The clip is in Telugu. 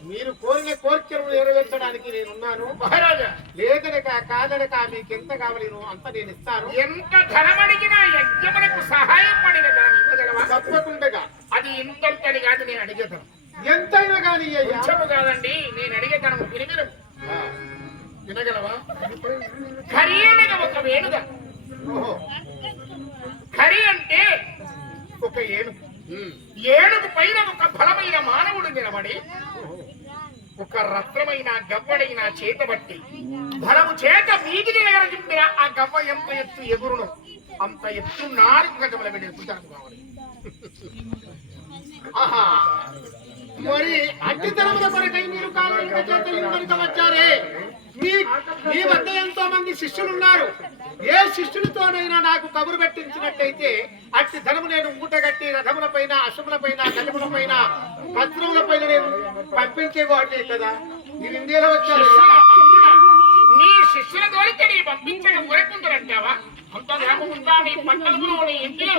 మీరు కోరిన కోరికలు నెరవేర్చడానికి నేనున్నాను. మహారాజా! లేదనక కాదనక మీకు ఎంత కావాలను అంత నేను ఇస్తాను ఎంత ధనమడిగినా యజ్ఞమునకు సహాయపడిన తప్పకుండా అది ఇంతంతని కాదు నేను అడిగేదాను ఎంతైనా కానీ కొంచెము కాదండి నేను అడిగేదాను వినిమిరు. వినగలవా? ఖరీదైన ఒక వేణుద ఓహో. ఏనుగు. ఏనుగు పైన ఒక బలమైన మానవుడు నిలబడి ఒక రత్నమైన గవ్వడైన చేతబట్టి బలము చేత వీధిని ఎగరజింపిన ఆ గవ్వ ఎంత ఎత్తు ఎగురును? అంత ఎత్తు నాలుగు గజముల కావాలి ఆహా. మరి అడ్డితనముల కొరకై మీరు ఇక్కడికి వచ్చారే. మీ మీ వద్ద ఎంతో మంది శిష్యులు ఉన్నారు ఏ శిష్యులతోనైనా నాకు కబురు పెట్టించినట్టయితే అట్టి ధనము నేను మూటగట్టి రథముల పైన అశముల పైన గజముల పైన కత్రముల పైన నేను పంపించే పంపించేవాడినే కదా? నేను ఇండియాలో వచ్చాను నీ శిష్యుల దొరికి నీ పంపించడం ఊరకుందరంటావా అంత లేకుండా నీ పంటలు నీ ఇంటిలో